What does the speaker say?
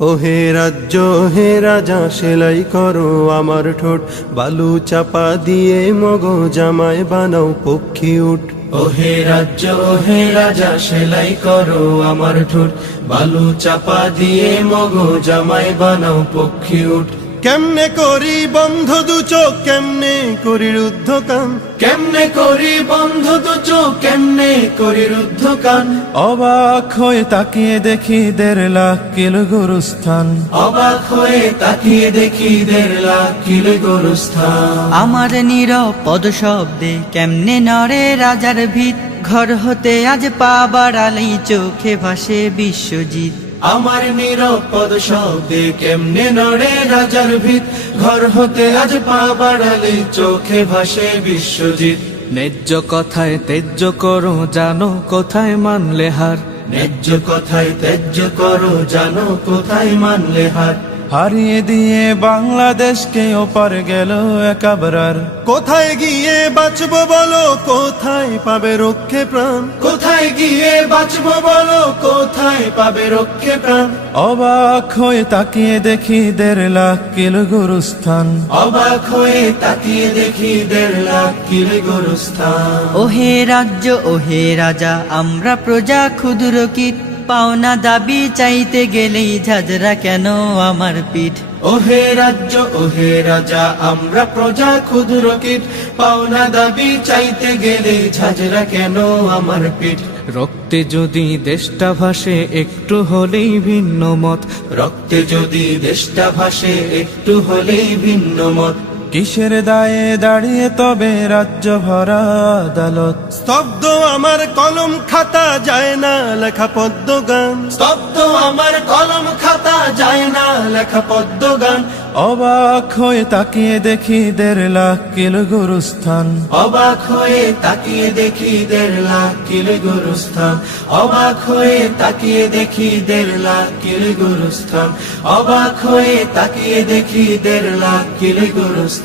ওহে রাজ্য হে রাজা সেলাই করো আমার ঠোঁট, বালু চাপা দিয়ে মগো জামায় বানাও পক্ষী উঠ। ওহে রাজ্য হে রাজা সেলাই করো আমার ঠোঁট, বালু চাপা দিয়ে মগো জামাই বানাও পক্ষী উঠ। কেমনে করি বন্ধ দু চোখ, কেমনে করি রুদ্ধ কান, কেমনে করি বন্ধ দু চোখ, কেমনে করি রুদ্ধ কান। অবাক হয়ে তাকিয়ে দেখি 1.5 লাখ কিলো গোরস্থান, অবাক হয়ে তাকিয়ে দেখি 1.5 লাখ কিলো গোরস্থান। আমার নিরপদ শব্দে কেমনে নড়ে রাজার ভিত, ঘর হতে আজ পা বাড়ালেই চোখে ভাসে বিশ্বজিৎ। আমার নিরপদ শব্দে কেমনে নড়ে রাজার ভিত, ঘর হতে আজ পা বাড়ালে চোখে ভাসে বিশ্বজিৎ। ন্যায্য কথায় ত্যায্য করো জানো কোথায় মানলে হার, ন্যায্য কথায় ত্যায্য করো জানো কোথায় মানলে হার। হারিয়ে দিয়ে বাংলাদেশকে ওপার গেল একাবরার। কোথায় গিয়ে বাঁচবো বলো, কোথায় পাবে রক্ষে প্রাণ, কোথায় গিয়ে বাঁচবো বলো, কোথায় পাবে রক্ষে প্রাণ। অবাক হয়ে তাকিয়ে দেখি 1.5 লাখ কিলো গোরস্থান, অবাক হয়ে তাকিয়ে দেখি 1.5 লাখ কিলো গোরস্থান। ওহে রাজ্য ওহে রাজা আমরা প্রজা ক্ষুদ্র কীট, পাওনা দাবি চাইতে গেলেই ঝাঁঝরা কেন আমার পিঠ। ওহে রাজ্য ওহে রাজা আমরা প্রজা ক্ষুদ্র কীট, পাওনা দাবি চাইতে গেলে ঝাঁঝরা কেন আমার পিঠ। রক্তে যদি দেশটা ভাসে একটু হলেই ভিন্ন মত, রক্তে যদি দেশটা ভাসে একটু হলেই ভিন্ন মত। কিসের দায়ে দাঁড়িয়ে তবে রাজ্য ভরা আদালত। স্তব্ধ আমার কলম খাতা যায় না লেখা পদ্ম গান, স্তব্ধ আমার কলম খাতা যায় না লেখা পদ্ম গান। অবাক হয়ে তাকিয়ে দেখি 1.5 লাখ কিলো গোরস্থান, অবাক হয়ে তাকিয়ে দেখি 1.5 লাখ কিলো গোরস্থান। অবাক হয়ে তাকিয়ে দেখি 1.5 লাখ কিলো গোরস্থান। অবাক হয়ে তাকিয়ে দেখি 1.5 লাখ কিলো গোরস্থান।